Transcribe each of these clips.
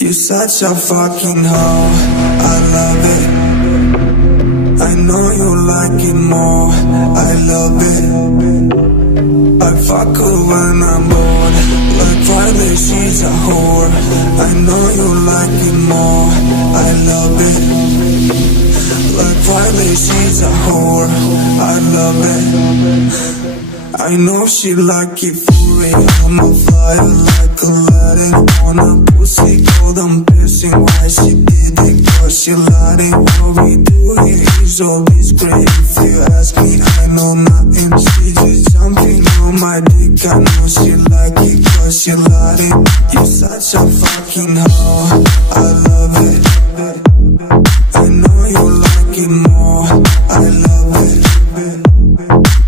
You're such a fucking hoe, I love it. I know you like it more, I love it. I fuck her when I'm bored, like Friday she's a whore. I know you like it more, I love it. Like Friday she's a whore, I love it. I know she like it for real. I'm a fire like Aladdin on a pussy cold. I'm piercing why she did it, cause she lied it. What we do here is always great. If you ask me, I know nothing. She just jumping on my dick. I know she like it, cause she lied it. You're such a fucking hoe, I love it. I know you like it more, I love it.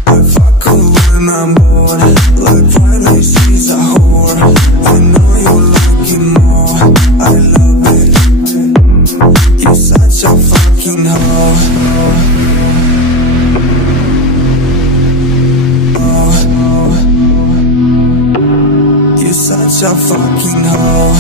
I fuck her when I'm bored, like Friday she's a whore. I know you like it more, I love it. You're such a fucking hoe. You're such a fucking hoe.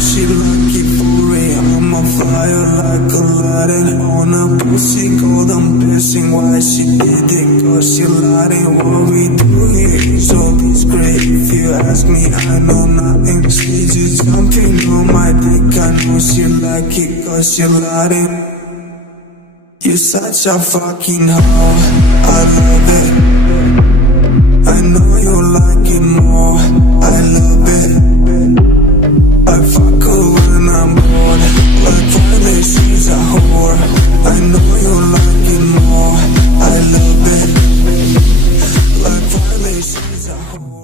She like it for real. I'm a fire like Aladdin on a pussy cold. I'm piercing why she did it, cause she lied it. What we do here is always great. If you ask me, I know nothing. She just jumping on my dick. I know she like it, cause she lied it. You're such a fucking hoe, I love it. I know you like it more, I love it. I fuck her when I'm bored, like Friday she's a whore. I know you like it more, I love it. Like Friday she's a whore.